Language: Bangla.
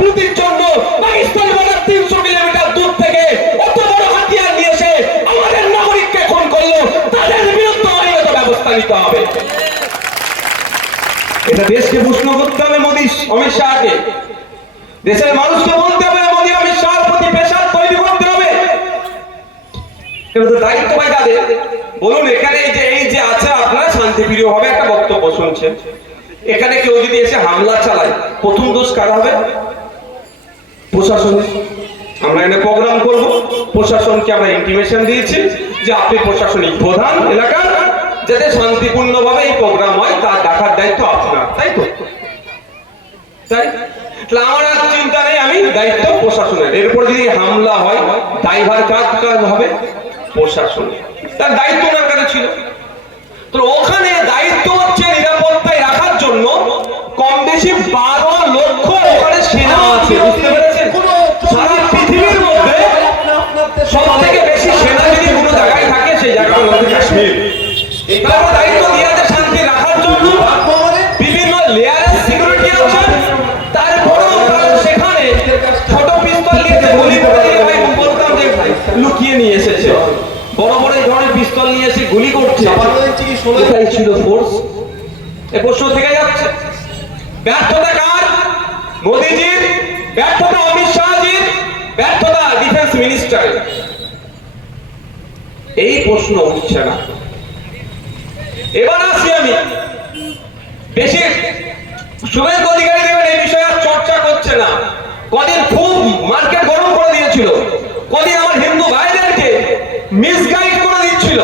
প্রতির জন্য পাকিস্তানি বর্ডার 300 কিলোমিটার দূর থেকে অত বড় হাতিয়ার নিয়ে এসে আমাদের নাগরিককে খুন করলো, তাদের বিরুদ্ধে আইনত ব্যবস্থা নিতে হবে। এটা দেশকে প্রশ্ন করতে হবে মোদী অমিত শাহকে, দেশের মানুষকে বলতে হবে মোদী অমিত শাহর প্রতি প্রেসার তৈরি করতে হবে। এটা দায়িত্ব ভাই তাদের। বলুন এখানে এই যে আছে আপনারা শান্তিপ্রিয় ভাবে একটা বক্তব্য শুনছেন, এখানে কেউ যদি এসে হামলা চালায় প্রথম দোষ কার হবে? প্রশাসনের। আমরা এখানে প্রোগ্রাম করব, প্রশাসনকে আমরা ইন্টিমেশন দিয়েছি যে আপনি প্রশাসনিক প্রধান এলাকার, যাতে শান্তিপূর্ণভাবে এই প্রোগ্রাম হয় তার দেখার দায়িত্ব আপনার, তাই তো? তাই আমার আর চিন্তা নেই, আমি দায়িত্ব প্রশাসনের। এরপর যদি হামলা হয় ড্রাইভার কাজ হবে প্রশাসনের, তার দায়িত্ব ওনার কাছে ছিল। তো ওখানে দায়িত্ব হচ্ছে নিরাপত্তায় রাখার জন্য কম বেশি 12 লক্ষ ওখানে সেনা আছে, বুঝতে পেরেছেন? সারা পৃথিবীর মধ্যে সব থেকে বেশি সেনা যদি কোনো জায়গায় থাকে সেই জায়গাটা হচ্ছে কাশ্মীর। তার দায়িত্ব দিয়ে আছে শান্তি রাখার জন্য, বিভিন্ন লেয়ারের সিকিউরিটি আছে। তারপরেও সেখানে ছোট পিস্তল নিয়ে গুলি করে দিয়ে ভাই বলতাম যে লুকিয়ে নিয়ে এসেছে, বড় বড় এই ধরনের পিস্তল নিয়ে এসে গুলি করছে। কোথায় ছিল ফোর্স? এ প্রশ্ন থেকে যাচ্ছে। ব্যর্থতা কার? মোদীজির ব্যর্থতা, অমিত শাহজির ব্যর্থতা, ডিফেন্স মিনিস্টার। এই প্রশ্ন উঠছে না। এবার আসি আমি, বেশি শুভেন্দু অধিকারী দেবেন এই বিষয়ে আর চর্চা করছে না। কদিন খুব মার্কেট গরম করে দিয়েছিল, কদিন আমার হিন্দু ভাইদেরকে মিসগাইড করে দিচ্ছিল।